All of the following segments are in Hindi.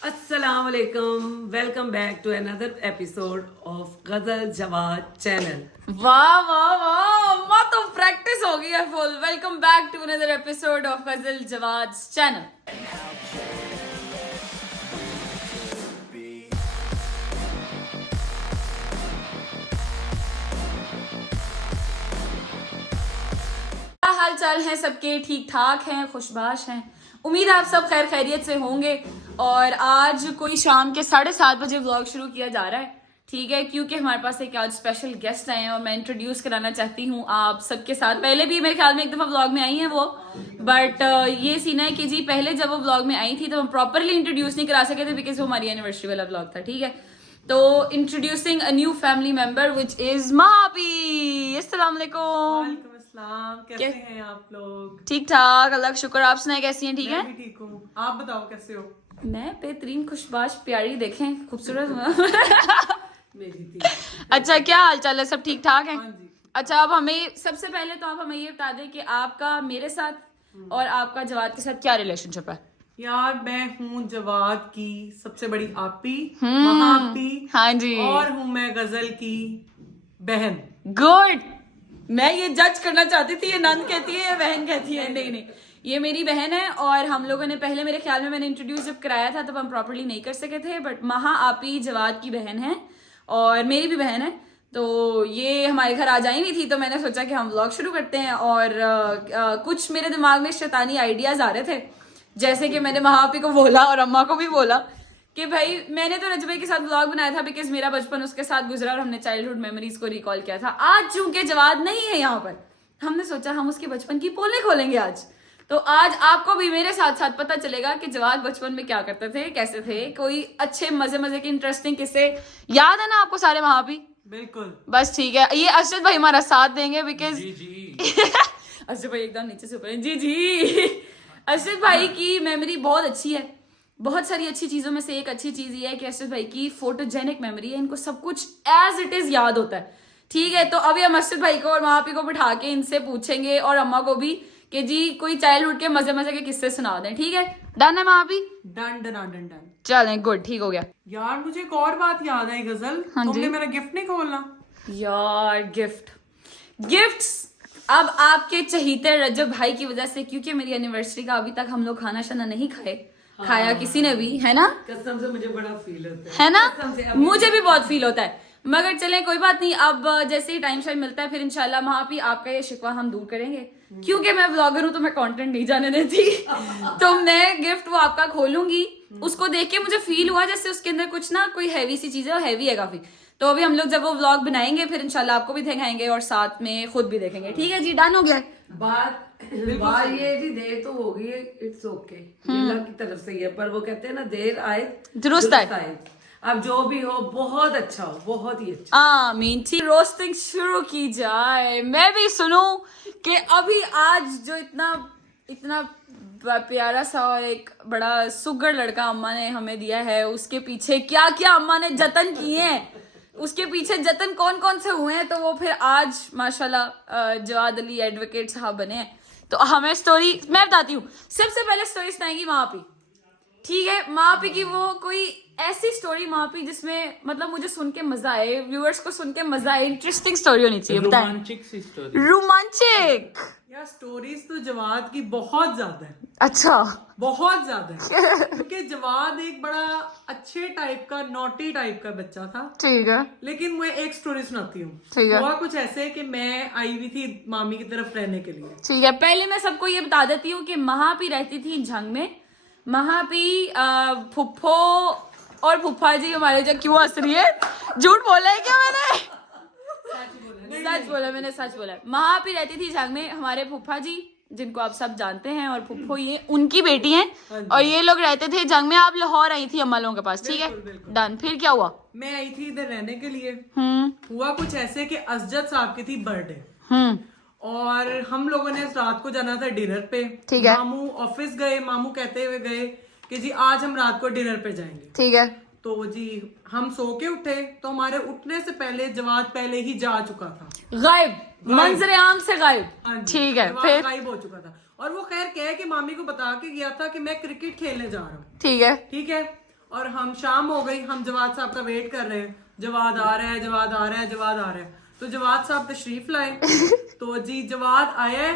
अस्सलाम वालेकुम, welcome back to another episode of Ghazal Jawad channel. वाह वाह वाह, अम्मा तो प्रैक्टिस हो गई है full. Welcome back to another episode of Ghazal Jawad channel. क्या हाल चाल है सबके? ठीक ठाक हैं, खुशबाश हैं। उम्मीद है आप सब खैर खैरियत से होंगे। और आज कोई शाम के 7:30 बजे व्लॉग शुरू किया जा रहा है, ठीक है, क्योंकि हमारे पास एक आज स्पेशल गेस्ट आए हैं और मैं इंट्रोड्यूस कराना चाहती हूँ आप सबके साथ। पहले भी मेरे ख्याल में एक दफा व्लॉग में आई हैं वो, बट ये सीन है कि जी पहले जब वो व्लॉग में आई थी तो हम प्रॉपरली इंट्रोड्यूस नहीं करा सके थे बिकॉज वो हमारी एनिवर्सरी वाला व्लॉग था, ठीक है। तो introducing a new family member which is मापी। अस्सलाम वालेकुम। वालेकुम अस्सलाम, कैसे हैं आप लोग? ठीक ठाक, अल्लाह का शुक्र। आप सुनाए कैसी हैं? ठीक है, मैं भी ठीक हूँ। आप बताओ कैसे हो? मैं बेहतरीन, खुशबाश, प्यारी, देखें खूबसूरत। मेरी थी। अच्छा, क्या हाल चाल है? सब ठीक ठाक है? हाँ जी। अच्छा, अब हमें सबसे पहले तो आप हमें ये बता दें कि आपका मेरे साथ और आपका जवाद के साथ क्या रिलेशनशिप है? यार मैं हूँ जवाद की सबसे बड़ी आपी, महापी। हाँ जी। और हूँ मैं गजल की बहन। गुड। मैं ये जज करना चाहती थी, ये नंद कहती है या बहन कहती है। नहीं नहीं, ये मेरी बहन है। और हम लोगों ने पहले, मेरे ख्याल में मैंने इंट्रोड्यूस जब कराया था तब हम प्रॉपर्ली नहीं कर सके थे, बट महा आपी जवाद की बहन है और मेरी भी बहन है। तो ये हमारे घर आज आई हुई थी तो मैंने सोचा कि हम व्लॉग शुरू करते हैं। और कुछ मेरे दिमाग में शैतानी आइडियाज आ रहे थे, जैसे कि मैंने महापी को बोला और अम्मा को भी बोला कि भाई मैंने तो रजबे के साथ व्लॉग बनाया था बिकॉज मेरा बचपन उसके साथ गुजरा और हमने चाइल्डहुड मेमोरीज को रिकॉल किया था। आज चूंकि जवाद नहीं है यहाँ पर, हमने सोचा हम उसके बचपन की पोलें खोलेंगे आज। तो आज आपको भी मेरे साथ साथ पता चलेगा कि जवाद बचपन में क्या करते थे, कैसे थे। कोई अच्छे मजे मजे के इंटरेस्टिंग किस्से याद है ना आपको सारे? महापी बिल्कुल। बस ठीक है। ये अर्शद भाई हमारा साथ देंगे बिकॉज जी जी। अर्शद भाई एकदम नीचे से ऊपर, जी जी। अर्शद भाई की मेमोरी बहुत अच्छी है। बहुत सारी अच्छी चीजों में से एक अच्छी चीज ये है कि अर्शद भाई की फोटोजेनिक मेमोरी है। इनको सब कुछ एज इट इज याद होता है, ठीक है। तो अभी हम अर्शद भाई को और महापी को बिठा के इनसे पूछेंगे और अम्मा को भी कि जी कोई चाइल्डहुड के मजे मजे के किस्से सुना दें, ठीक है। डन है महापी? Done done done done. चलें, गुड, ठीक हो गया। यार मुझे एक और बात याद आई गजल, हाँ जी। तुमने मेरा गिफ्ट नहीं खोलना। यार गिफ्ट्स अब आपके चहीते रजब भाई की वजह से, क्योंकि मेरी एनिवर्सरी का अभी तक हम लोग खाना शाना नहीं खाया किसी ने भी, है ना? कसम से मुझे बड़ा फील होता है ना? कसम से मुझे भी बहुत फील होता है, मगर चलें कोई बात नहीं। अब जैसे ही टाइम शाइम मिलता है फिर इंशाल्लाह महापी आपका ये शिकवा हम दूर करेंगे, क्योंकि मैं व्लॉगर हूं तो मैं कंटेंट नहीं जाने देती। तो मैं गिफ्ट वो आपका खोलूंगी, उसको देख के मुझे फील हुआ जैसे उसके अंदर कुछ ना कोई हैवी सी चीज है और हैवी है काफी। तो अभी हम लोग जब वो व्लॉग बनाएंगे फिर इंशाल्लाह आपको भी दिखाएंगे और साथ में खुद भी देखेंगे, ठीक है जी? डन हो गया बात ये जी देर तो हो गई है, इट्स ओके, अल्लाह की तरफ से ही है। पर वो कहते हैं ना, देर आए दुरुस्त आए। अब जो भी हो बहुत अच्छा हो, बहुत ही अच्छा। आमीन। ठीक, रोस्टिंग शुरू की जाए। मैं भी सुनूं कि अभी आज जो इतना प्यारा सा और एक बड़ा सुगर लड़का अम्मा ने हमें दिया है, उसके पीछे क्या क्या अम्मा ने जतन किए हैं, उसके पीछे जतन कौन कौन से हुए हैं, तो वो फिर आज माशाल्लाह जवाद अली एडवोकेट साहब बने हैं। तो हमें स्टोरी मैं बताती हूँ। सबसे पहले स्टोरी सुनाएंगी महापी, ठीक है। महापी की वो कोई ऐसी स्टोरी महापी जिसमें मतलब मुझे सुन के मजा आए, व्यूअर्स को सुन के मजा आए, इंटरेस्टिंग स्टोरी होनी चाहिए। बताएं। रोमांचिक सी स्टोरी। रोमांचिक। यार स्टोरीज तो जवाद की बहुत ज्यादा है, अच्छा, बहुत ज्यादा है। क्योंकि जवाद एक बड़ा अच्छे टाइप का, नॉटी टाइप का बच्चा था, ठीक है। लेकिन मैं एक स्टोरी सुनाती हूँ। ठीक है। हुआ कुछ ऐसे कि मैं आई हुई थी मामी की तरफ रहने के लिए। ठीक है, पहले मैं सबको ये बता देती हूँ कि महापी रहती थी झंग में। महापी फुफ्फो और फुफ्फा जी हमारे जो, क्यों हंस रही है? झूठ बोला है क्या मैंने? सच बोला, मैंने सच बोला। महापी रहती थी झंग में, हमारे फुफ्फा जी जिनको आप सब जानते हैं और फुफ्फो ये उनकी बेटी हैं, और ये लोग रहते थे जंग में। आप लाहौर आई थी अम्मा लोगों के पास, ठीक है। डन। फिर क्या हुआ? मैं आई थी इधर रहने के लिए। हुआ कुछ ऐसे कि असजद साहब की थी बर्थडे, और हम लोगों ने रात को जाना था डिनर पे। ठीक है। मामू ऑफिस गए, मामू कहते हुए गए कि जी आज हम रात को डिनर पे जाएंगे। ठीक है। तो जी हम सो के उठे तो हमारे उठने से पहले जवाद पहले ही जा चुका था, गायब, मंजरे आम से गायब। हाँ जी, ठीक है। जवाद फिर गायब हो चुका था। और वो खैर कह के मामी को बता के गया था कि मैं क्रिकेट खेलने जा रहा हूँ, ठीक है। ठीक है। और हम शाम हो गई, हम जवाद साहब का वेट कर रहे हैं, जवाद आ रहा है, जवाद आ रहा है, जवाद आ रहा है। तो जवाद साहब तशरीफ लाए, तो जी जवाद आया है,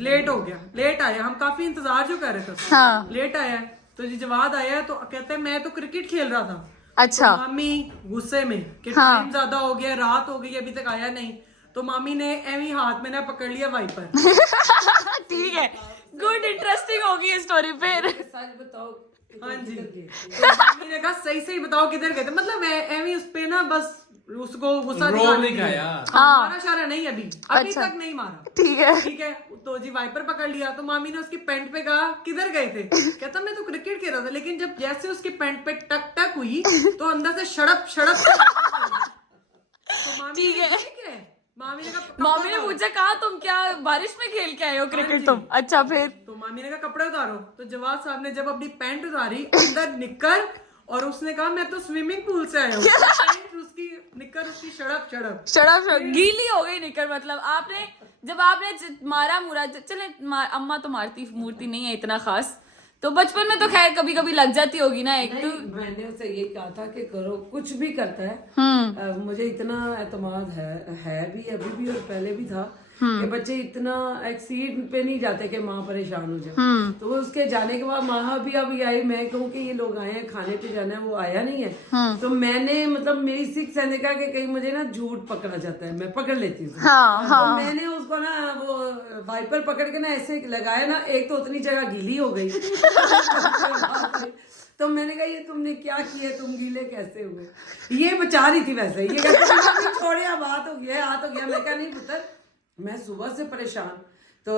लेट आया, हम काफी इंतजार जो कर रहे थे उसका। हाँ। लेट आया है, तो जी जवाद आया है, तो कहते हैं मैं तो क्रिकेट खेल रहा था। अच्छा। तो मामी गुस्से में कि हाँ। टाइम ज्यादा हो गया, रात हो गई, अभी तक आया नहीं, तो मामी ने एवी हाथ में ना पकड़ लिया वाइपर। ठीक है, गुड, इंटरेस्टिंग होगी ये स्टोरी फिर। सच बताओ। हाँ जी, तो मामी ने कहा सही सही बताओ किधर गए थे, मतलब एवी उस पे ना बस उसको गुस्सा दिखाने के लिए। मारा शारा नहीं, अभी तक नहीं मारा। ठीक है। तो जी वाइपर पकड़ लिया, तो मामी ने उसकी पैंट पे कहा किधर गए थे, कहता मैं तो क्रिकेट खेल रहा था, लेकिन जब जैसे उसकी पैंट पे टक टक हुई तो अंदर से शड़प तो मामी ठीक है। मामी ने कहा मम्मी ने पूछा कहा तुम क्या बारिश में खेल के आए हो क्रिकेट तुम? अच्छा, फिर? तो मामी ने कहा कपड़े उतारो, तो जवाद साहब ने जब अपनी पैंट उतारी, अंदर निक्कर, और उसने कहा मैं तो स्विमिंग पूल से आया हूँ। उसकी निक्कर उसकी शड़प गीली हो गई निकर। मतलब आपने जब आपने मारा मुरा, चले अम्मा तो मारती मूर्ति नहीं है इतना खास, तो बचपन में तो खैर कभी कभी लग जाती होगी ना एक। तो मैंने उसे ये कहा था कि करो, कुछ भी करता है। मुझे इतना एतमाद है भी, अभी भी और पहले भी था कि बच्चे इतना एक्सीड पे नहीं जाते कि माँ परेशान हो जाए। तो वो उसके जाने के बाद माँ भी अभी आई, मैं कहूँ कि ये लोग आए हैं खाने पे जाना है, वो आया नहीं है। तो मैंने मतलब मेरी सिक्स सेंस का कि कहीं मुझे ना झूठ पकड़ा जाता है, मैं पकड़ लेती हूँ। तो मैंने उसको ना वो वाइपर पकड़ के ना ऐसे लगाया ना, एक तो उतनी जगह गीली हो गई। तो मैंने कहा ये तुमने क्या किया, तुम गीले कैसे हुए? ये बचा रही थी वैसे, ये कहती छोड़े अब हाथ हो गया, हाथ हो गया। मैं कहा नहीं पुत्र, मैं सुबह से परेशान। तो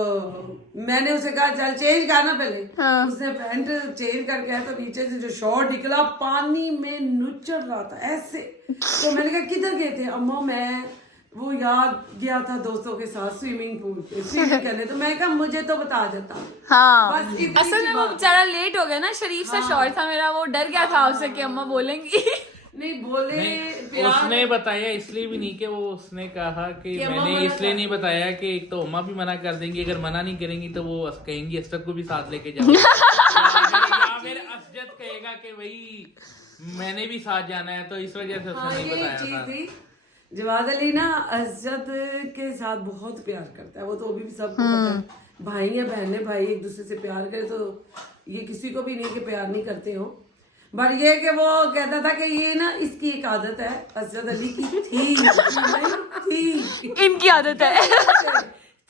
मैंने उसे कहा चल चेंज करना पहले। उसने पैंट चेंज करके आया, तो नीचे से जो शॉर्ट निकला पानी में नुचड़ रहा था ऐसे। तो मैंने कहा किधर गए थे? अम्मा मैं वो यार गया था दोस्तों के साथ स्विमिंग पूल पे स्विमिंग करने। तो मैं कहा मुझे तो बता देता। हाँ, बस असल में वो बेचारा लेट हो गया ना, शरीफ सा शॉर्ट था मेरा, वो डर गया था उससे कि अम्मा बोलेंगी। नहीं बोले नहीं, उसने बताया इसलिए भी नहीं कि वो उसने कहा कि मैंने इसलिए नहीं बताया कि एक तो अम्मा भी मना कर देंगी, अगर मना नहीं करेंगी तो वो कहेंगी असरत को भी साथ लेके जाओ। या फिर असजद कहेगा कि भाई मैंने भी साथ जाना है, तो इस वजह से उसने नहीं बताया था। जवाद अली ना असजद के साथ बहुत प्यार करता है, वो तो अभी भी सबको पता है। भाई है बहन है, भाई एक दूसरे से प्यार करे, तो ये किसी को भी नहीं कि प्यार नहीं करते हो। बट ये कि वो कहता था कि ये ना इसकी एक आदत है, असजद अली की थी इनकी आदत है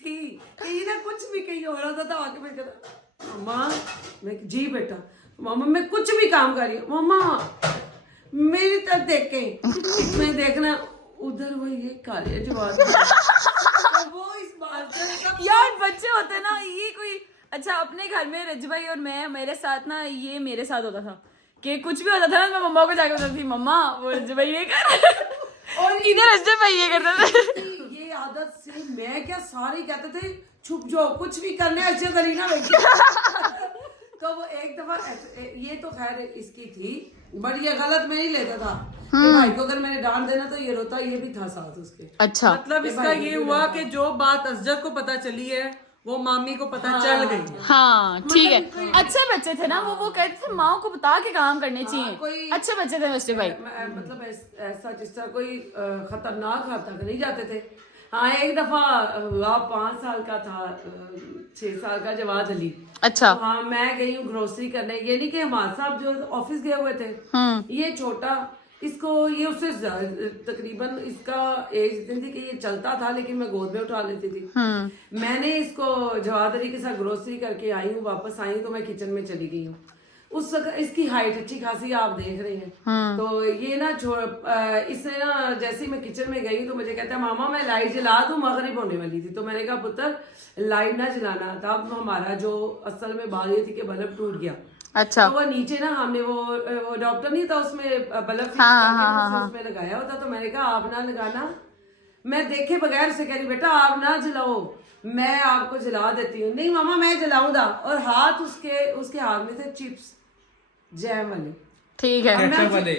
थी कि ये ना कुछ भी कहीं हो रहा था आके मैं कहता मम्मा, मैं जी बेटा मम्मा मैं कुछ भी काम कर रही हूँ, मम्मा मेरी तरफ देख के मैं देखना उधर वो ये काले जवाब वो इस बात से यार बच्चे होते ना ये कोई। अच्छा, अपने घर में रज भाई और मैं, मेरे साथ ना ये मेरे साथ होता था कि कुछ भी होता था ना, मैं मम्मा को जाकर बताती थी मम्मा वो रज भाई ये कर और इधर रज भाई ये करते थे। ये आदत से मैं क्या सारे कहते थे छुप जाओ, कुछ भी करने अच्छे तरीके ना तो वो एक दफा ये तो खैर इसकी थी, बट ये गलत मैं नहीं लेता था कि भाई को अगर मैंने डांट देना तो ये रोता, ये भी था साथ उसके। अच्छा, मतलब इसका ये हुआ कि जो बात असजद को पता चली है वो मामी को पता चल गई। हाँ ठीक है। अच्छे बच्चे थे ना वो कहते थे माँ को बता के काम करने चाहिए। अच्छे बच्चे थे मुस्लिम भाई, मतलब ऐसा जिस तरह कोई खतरनाक हाथ तक नहीं जाते थे। हाँ एक दफा हुआ, 5 साल का था, 6 साल का जवाद अली। अच्छा। तो हाँ मैं गई हूँ ग्रोसरी करने, ये नहीं कि हमारे साहब जो ऑफिस गए हुए थे, ये छोटा, इसको ये उससे तकरीबन इसका एज इतनी थी कि ये चलता था, लेकिन मैं गोद में उठा लेती थी। मैंने इसको जवाद अली के साथ ग्रोसरी करके आई हूँ, वापस आई तो मैं किचन में चली गई हूँ। उस वक्त इसकी हाइट अच्छी खासी आप देख रहे हैं। तो ये ना इसने ना जैसे ही मैं किचन में गई तो मुझे कहता है मामा मैं लाइट जला दूं, मगरिब होने वाली थी। तो मैंने कहा पुत्र लाइट ना जलाना। तब हमारा जो असल में बात ये थी कि बल्ब टूट गया। अच्छा। तो वो नीचे ना हमने वो डॉक्टर नहीं था उसमें बल्ब उसमें लगाया होता। तो मैंने कहा आप ना लगाना, मैं देखे बगैर से कह रही बेटा आप ना जलाओ, मैं आपको जला देती हूँ। नहीं मामा मैं जलाऊंगा। और हाथ उसके हाथ में थे चिप्स जैम वाले, ठीक है,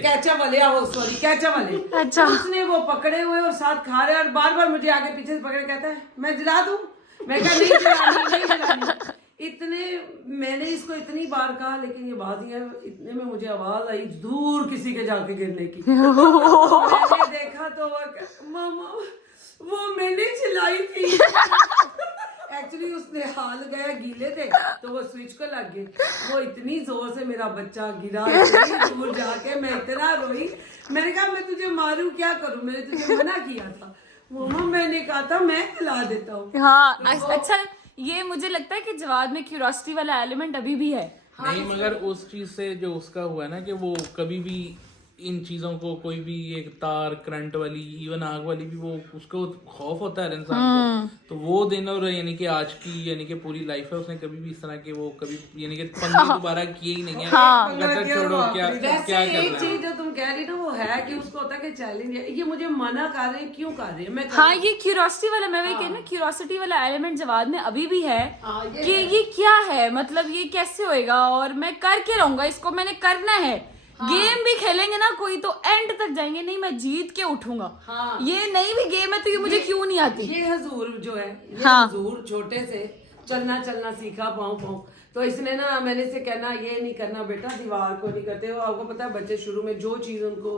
कैचअप वाले, सॉरी कैचअप वाले। अच्छा। उसने वो पकड़े हुए और साथ खा रहे, और बार बार मुझे आगे पीछे से पकड़े कहता है मैं जला दूं। मैं कहा नहीं जलानी। इतने मैंने इसको इतनी बार कहा, लेकिन ये बात ये है, इतने में मुझे आवाज आई दूर किसी के जाके गिरने की। मैंने देखा तो मामा वो मैंने चिल्लाई थी। एक्चुअली उसने हाल गया, गीले थे तो वो स्विच को लग गए। वो इतनी जोर से मेरा बच्चा गिरा, इतनी दूर जाके मैं इतना रोई। मैंने कहा मैं तुझे मारूं क्या करूं, मैंने तुझे मना किया था। मम्मा मैंने कहा था मैं खिला देता हूँ। हाँ अच्छा, ये मुझे लगता है कि जवाद में क्यूरोसिटी वाला एलिमेंट अभी भी है। नहीं, मगर उस चीज से जो उसका हुआ ना कि वो कभी भी इन चीजों को, कोई भी एक तार करंट वाली, इवन आग वाली भी, वो उसको खौफ होता है इंसान को। तो वो दिन और यानी कि आज की यानी कि पूरी लाइफ है, उसने कभी भी इस तरह के वो कभी यानी कि पंगे दोबारा किए ही नहीं है। मतलब छोड़ो क्या क्या एक करना चीज जो तुम कह रही ना वो है कि उसको होता है कि चैलेंज है, ये मुझे मना कर रहे हैं, क्यों कर रहे हैं? मैं हाँ, ये क्यूरोसिटी वाला, मैं वही कह रही हूँ, क्यूरोसिटी वाला एलिमेंट जवाद में अभी भी है कि ये क्या है, मतलब ये कैसे होएगा और मैं करके रहूंगा, इसको मैंने करना है। गेम भी खेलेंगे ना कोई तो एंड तक जाएंगे, नहीं मैं जीत के उठूंगा। ये नहीं भी गेम है तो ये मुझे क्यों नहीं आती। ये हजूर जो है, ये हजूर छोटे से चलना सीखा पाऊं। तो इसने ना, मैंने इसे कहना ये नहीं करना बेटा, दीवार को नहीं करते हो। आपको पता है बच्चे शुरू में जो चीज उनको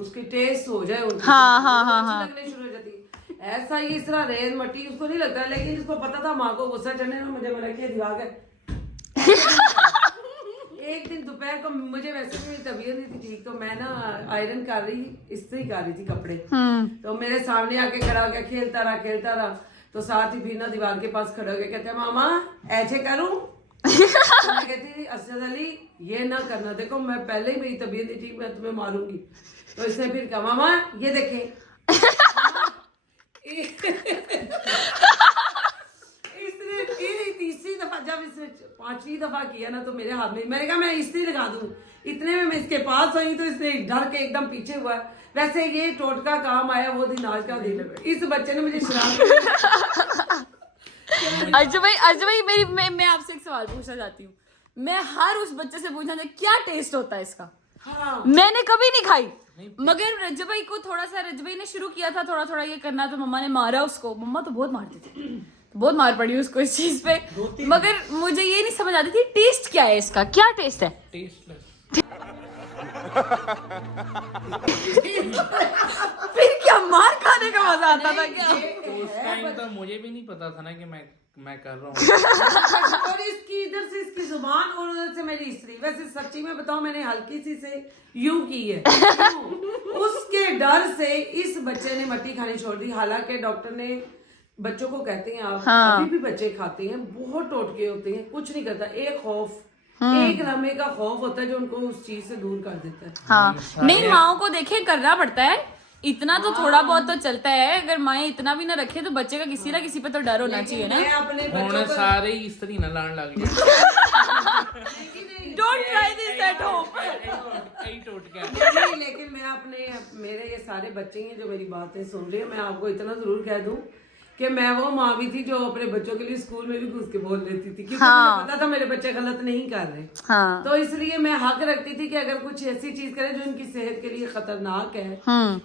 उसकी टेस्ट हो जाए उनको अच्छी लगने शुरू हो जाती है। ऐसा ही इस तरह रेत मट्टी उसको नहीं लगता, लेकिन इसको पता था माँ को गुस्सा चढ़ने ना, मुझे मना किया दीवार का। एक दिन दोपहर को मुझे वैसे भी तबीयत नहीं थी ठीक, तो मैं ना आयरन कर रही, इस्त्री कर रही थी कपड़े। तो मेरे सामने आके खड़ा हो गया, खेलता रहा। तो साथ ही फिर ना दीवार के पास खड़ा हो गया, कहते हैं मामा ऐसे करूं? तो मैं कहती असद अली ये ना करना, देखो मैं पहले ही मेरी तबीयत नहीं ठीक, मैं तुम्हें मारूंगी। तो इसने फिर कहा मामा ये देखें। इसने फिर तीसरी दफा, जब इसने 5वीं दफा किया ना, तो मेरे हाथ में, मैंने कहा मैं इस्त्री लगा दूं। इतने में मैं इसके पास आई तो इसने डर के एकदम पीछे हुआ। वैसे ये टोटका काम आया वो दिन, आज का दिन। इस बच्चे ने मुझे शराब। अर्जुन भाई मैं आपसे एक सवाल पूछना चाहती हूँ। मैं हर उस बच्चे से पूछना चाहती क्या टेस्ट होता है इसका। मैंने कभी नहीं खाई, मगर रज्जू भाई को थोड़ा सा, रज्जू भाई ने शुरू किया था थोड़ा ये करना, तो मम्मा ने मारा उसको। मम्मा तो बहुत मारती थी, तो बहुत मार पड़ी उसको इस चीज पे। मगर मुझे ये नहीं समझ आती थी टेस्ट क्या है इसका, क्या टेस्ट है? टेस्टलेस। फिर क्या मार खाने का मजा आता था क्या? उस टाइम तो मुझे भी नहीं पता था ना कि मैं कर रहा हूँ। और इसकी इधर से इसकी जुबान और उधर से मेरी स्त्री। वैसे सच्ची में बताऊं, मैंने हल्की सी से यूं की है। उसके डर से इस बच्चे ने मट्टी खानी छोड़ दी। हालांकि डॉक्टर ने बच्चों को कहते हैं आप अभी भी बच्चे खाते हैं, बहुत टोटके होते हैं, कुछ नहीं करता। एक खौफ, एक लम्हे का खौफ होता है जो उनको उस चीज से दूर कर देता है। हाँ, नहीं माओ को देखे करना पड़ता है इतना, तो थोड़ा बहुत तो चलता है। अगर माए इतना भी ना रखे तो बच्चे का किसी ना किसी पे तो डर होना चाहिए ना। मैं अपने होने सारे ही इस तरह ना लाने लग गए। Don't try this at home. नहीं, लेकिन मैं अपने, मेरे ये सारे बच्चे हैं जो मेरी बातें सुन रहे हैं, मैं आपको इतना जरूर कह दूं कि मैं वो माँ भी थी जो अपने बच्चों के लिए स्कूल में भी घुस के बोल लेती थी, क्योंकि मुझे पता था मेरे बच्चे गलत नहीं कर रहे। तो इसलिए मैं हक रखती थी कि अगर कुछ ऐसी चीज करे जो इनकी सेहत के लिए खतरनाक है,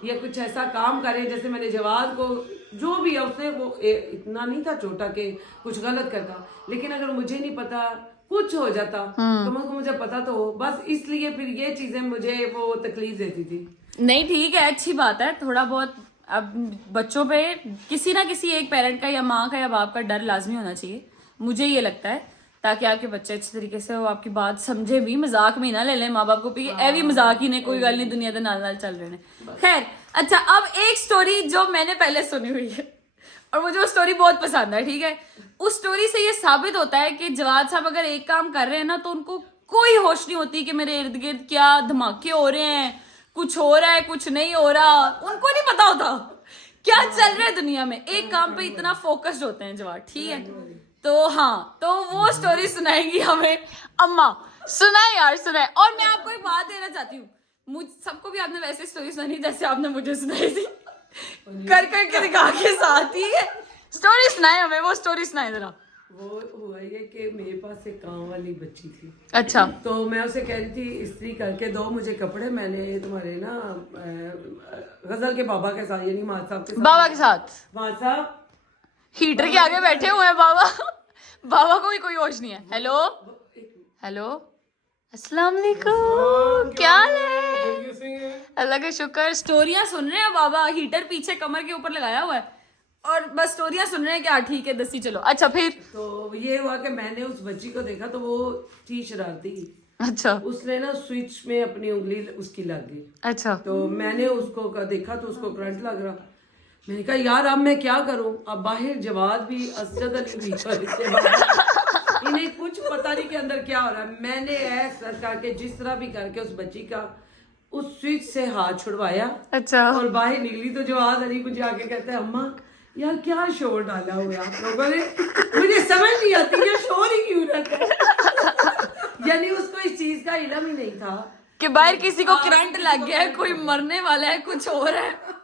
या कुछ ऐसा काम करे, जैसे मैंने जवाद को, जो भी है उसने, वो इतना नहीं था छोटा कि कुछ गलत करता, लेकिन अगर मुझे नहीं पता कुछ हो जाता तो मुझे पता तो हो, बस इसलिए फिर ये चीजें मुझे वो तकलीफ देती थी। नहीं ठीक है, अच्छी बात है, थोड़ा बहुत अब बच्चों पे किसी ना किसी एक पेरेंट का या माँ का या बाप का डर लाजमी होना चाहिए, मुझे ये लगता है, ताकि आपके बच्चे अच्छे तरीके से वो आपकी बात समझे भी, मजाक में ना ले लें माँ बाप को भी, ए भी मजाक ही ने, कोई गल नहीं, दुनिया के नाल चल रहे हैं। खैर अच्छा, अब एक स्टोरी जो मैंने पहले सुनी हुई है और मुझे वो स्टोरी बहुत पसंद है, ठीक है। उस स्टोरी से ये साबित होता है कि जवाद साहब अगर एक काम कर रहे हैं ना, तो उनको कोई होश नहीं होती कि मेरे इर्द गिर्द क्या धमाके हो रहे हैं, कुछ हो रहा है, कुछ नहीं हो रहा, उनको नहीं पता होता क्या चल रहा है दुनिया में। एक काम पे इतना फोकस्ड होते हैं जवाब, ठीक है। तो हाँ, तो वो स्टोरी सुनाएंगी हमें अम्मा। सुनाए यार, सुनाए। और मैं आपको एक बात देना चाहती हूँ, मुझ सबको भी आपने वैसे स्टोरी सुनाई जैसे आपने मुझे सुनाई थी, कर करके दिखा के साथ ही है। स्टोरी सुनाए हमें, वो स्टोरी सुनाए जरा। वो हुआ ये कि मेरे पास एक गाँव वाली बच्ची थी। अच्छा। तो मैं उसे कह रही थी इस्त्री करके दो मुझे कपड़े, मैंने तुम्हारे ना गजल के बाबा के साथ, यानी माँ साहब के साथ, बाबा के साथ, माँ साहब हीटर के आगे बैठे हुए हैं बाबा। बाबा को भी कोई होश नहीं है। हेलो हेलो, अस्सलाम वालेकुम, क्या हाल है? अल्लाह का शुक्र। स्टोरियां सुन रहे हैं बाबा, हीटर पीछे कमर के ऊपर लगाया हुआ है और बस स्टोरियां सुन रहे हैं। क्या ठीक है, दसी चलो। अच्छा फिर तो ये हुआ कि मैंने उस बच्ची को देखा तो वो थी शरारती। अच्छा उसने ना स्विच में अपनी उंगली उसकी लग गई। अच्छा तो मैंने उसको देखा तो उसको करंट लग रहा। मैंने कहा यार अब मैं क्या करूं? अब बाहर जवाद भी असद अली भी इन्हें कुछ पता नहीं के अंदर क्या हो रहा है। मैंने ऐसा करके जिस तरह भी करके उस बच्ची का उस स्विच से हाथ छुड़वाया अच्छा और बाहर निकली तो जवाद अली मुझे आके कहता है अम्मा यार क्या शोर डाला हुआ है आप लोगों ने, मुझे समझ नहीं आती ये शोर ही क्यों रहता है। यानी उसको इस चीज का इल्म ही नहीं था कि बाहर किसी को करंट लग गया है, कोई मरने वाला है, कुछ हो रहा है।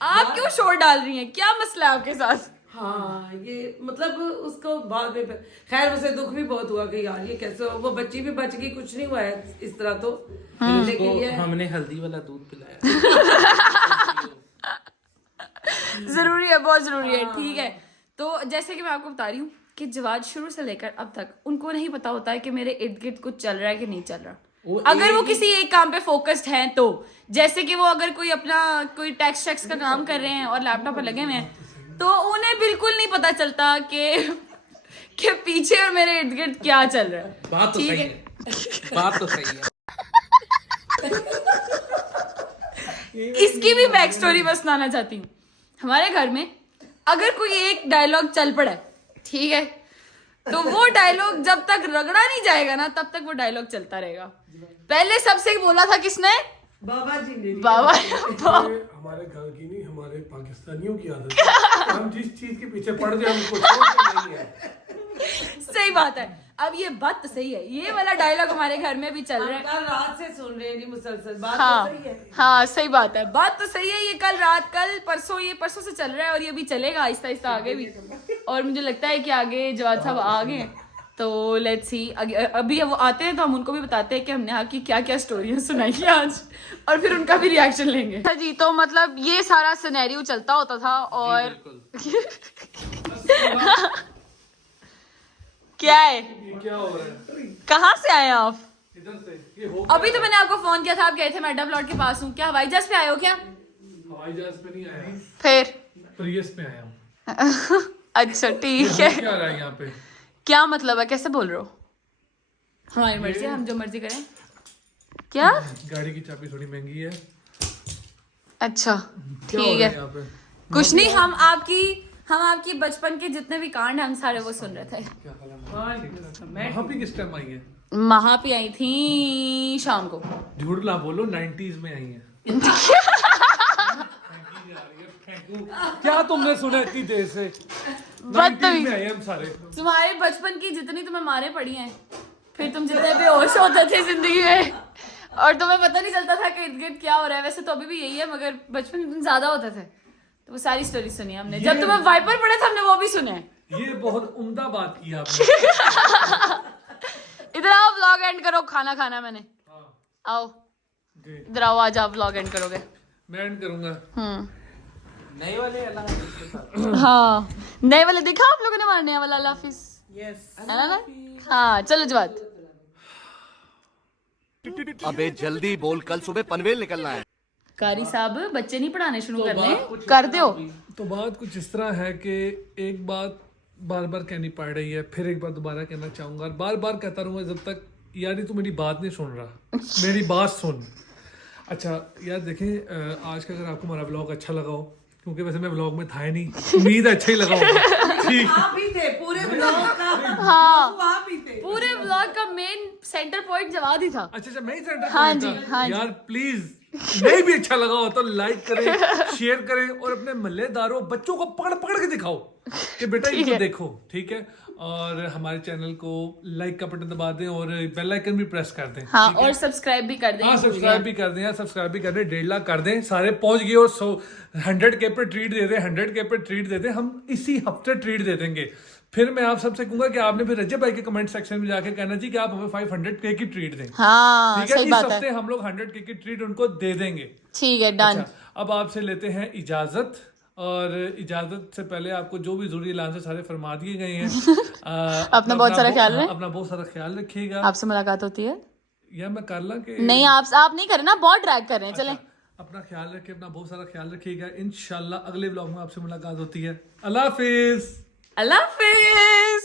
आप क्यों शोर डाल रही हैं? क्या मसला है आपके साथ? हाँ ये मतलब उसको बाद में खैर उसे दुख भी बहुत हुआ कि यार ये कैसे वो बच्ची भी बच गई, कुछ नहीं हुआ है इस तरह तो। लेकिन उसको ये हमने हल्दी वाला दूध पिलाया। जरूरी है, बहुत जरूरी है। ठीक है, तो जैसे कि मैं आपको बता रही हूँ कि जवाद शुरू से लेकर अब तक उनको नहीं पता होता है कि मेरे इर्द गिर्द कुछ चल रहा है कि नहीं चल रहा। अगर वो किसी एक काम पे फोकस्ड हैं तो, जैसे कि वो अगर कोई अपना कोई टैक्स का काम कर रहे हैं और लैपटॉप पर लगे हुए हैं, तो उन्हें बिल्कुल नहीं पता चलता कि पीछे और मेरे इर्द गिर्द क्या चल रहा है। बात तो ठीक सही है, है, बात तो सही है। इसकी भी बैक स्टोरी बस सुनाना चाहती हूँ। हमारे घर में अगर कोई एक डायलॉग चल पड़ा है, ठीक है, तो वो डायलॉग जब तक रगड़ा नहीं जाएगा ना तब तक वो डायलॉग चलता रहेगा। पहले सबसे बोला था किसने? बाबा जी ने। बाबा। हमारे घर की नहीं, हमारे पाकिस्तानियों की आदत है। हम जिस चीज के पीछे पड़ जाए हमको छोड़ते नहीं है। सही बात है। अब ये बात तो सही है, ये वाला डायलॉग हमारे घर में भी चल रहा है। कल रात से सुन रहे हैं जी मुसलसल। बात हाँ तो सही है। हाँ सही बात है, बात तो सही है। ये कल रात, कल परसों, ये परसों से चल रहा है और ये भी चलेगा आहिस्ता आहिस्ता आगे भी। और मुझे लगता है कि आगे जवाद साहब आ गए, तो लेट्स सी अभी वो आते हैं तो हम उनको भी बताते हैं कि हमने आपकी क्या क्या स्टोरियां सुनाई है आज, और फिर उनका भी रिएक्शन लेंगे। अच्छा जी, तो मतलब ये सारा सिनेरियो चलता होता था। और क्या है, क्या हो रहा है कहाँ से आए आप? इधर से? ये हो अभी तो मैंने आपको फोन किया था, आप गए थे मेडा प्लॉट के पास हूँ। क्या हवाई जहाज पे आए हो क्या? हवाई जहाज पे नहीं आया, फिर प्रियस पे आया हूँ। अच्छा ठीक है। क्या रहा है यहाँ पे? क्या मतलब है, कैसे बोल रहे हो? हमारी मर्जी है, हम जो मर्जी करें। क्या? गाड़ी की चाबी थोड़ी महंगी है। अच्छा क्या हो ठीक रहा है, है यहाँ पे? कुछ नहीं, हम आपकी बचपन के जितने भी कांड हम सारे वो सुन रहे थे। वहाँ पे किस टाइम आई है? वहां पे आई थी शाम को। झूठ ना बोलो, 90s में आई है। क्या तुमने सुना इतनी देर से? 90s में आए हम सारे। तुम्हारे बचपन की जितनी तुम्हें मारे पड़ी हैं, फिर तुम जितने बेहोश होते थे जिंदगी में और तुम्हें पता नहीं चलता था कि इर्द गिर्द क्या हो रहा है। वैसे तो अभी भी यही है, मगर बचपन में तुम ज्यादा होते थे, तो वो सारी स्टोरी सुनी हमने। जब तुम्हें वाइपर पड़े थे हमने वो भी सुने। ये बहुत उम्दा बात की आपने। इधर आओ, व्लॉग एंड करो। खाना खाना मैंने। आओ इधर आओ, आज आप व्लॉग एंड करोगे। मैं एंड करूंगा। नए वाले अल्लाह हाफिज़ के साथ। हाँ, नए वाले देखा आप लोगों ने? हमारा नया वाला अल्लाह हाफिज़ है ना? हाँ चलो जवाद। अबे जल्दी बोल, कल सुबह पनवेल निकलना है। कारी साहब, बच्चे नहीं पढ़ाने शुरू करने, कर दो। तो बात कुछ इस तरह है कि एक बात बार बार कहनी पड़ रही है, फिर एक बार दोबारा कहना चाहूंगा, और बार बार कहता रहूंगा जब तक यार तू मेरी बात नहीं सुन रहा। मेरी बात सुन। अच्छा यार देखें, आज का अगर आपको हमारा व्लॉग अच्छा लगा हो, क्योंकि वैसे मैं व्लॉग में था ही नहीं, उम्मीद है अच्छा ही लगा होगा। ठीक, आप ही थे पूरे ब्लॉग का। हाँ, आप ही थे पूरे व्लॉग का मेन सेंटर पॉइंट जवाद ही था। अच्छा मैं ही सेंटर हाँ पॉइंट जी, था। हाँ जी। यार प्लीज, नहीं भी अच्छा लगा हो तो लाइक करें, शेयर करें, और अपने मल्लेदारों बच्चों को पकड़ पकड़ के दिखाओ कि बेटा इनको देखो, ठीक है। और हमारे चैनल को लाइक का बटन दबा दें और बेल आइकन भी प्रेस कर दें। हाँ, और सब्सक्राइब भी कर दें। हाँ सब्सक्राइब भी कर दें, यार सब्सक्राइब भी कर दें, 1.5 लाख कर दें। सारे पहुंच गए और 100K पे ट्रीट दे दें, 100K पे ट्रीट दे दें। हम इसी हफ्ते ट्रीट दे देंगे। फिर मैं आप सबसे कहूंगा कि आपने फिर रजब भाई के कमेंट सेक्शन में जाके कहना जी कि आप हमें 500K की ट्रीट दें। हाँ ठीक है, सही इस बात हफ्ते है। हम लोग 100K की ट्रीट उनको दे देंगे। ठीक है, डन। अच्छा, अब आपसे लेते हैं इजाजत। और इजाजत से पहले आपको जो भी जरूरी ऐलान से सारे फरमा दिए गए हैं। अपना बहुत सारा ख्याल रखें। अपना बहुत सारा ख्याल रखिएगा। आपसे मुलाकात होती है? या मैं कर ला कि नहीं, आप नहीं करें ना, बहुत ड्रैग कर रहे हैं। चलें, अपना ख्याल रखिए, अपना बहुत सारा ख्याल रखिएगा। इंशाल्लाह अगले व्लॉग में आपसे मुलाकात होती है। अल्लाह हाफिज। अल्लाह हाफिज।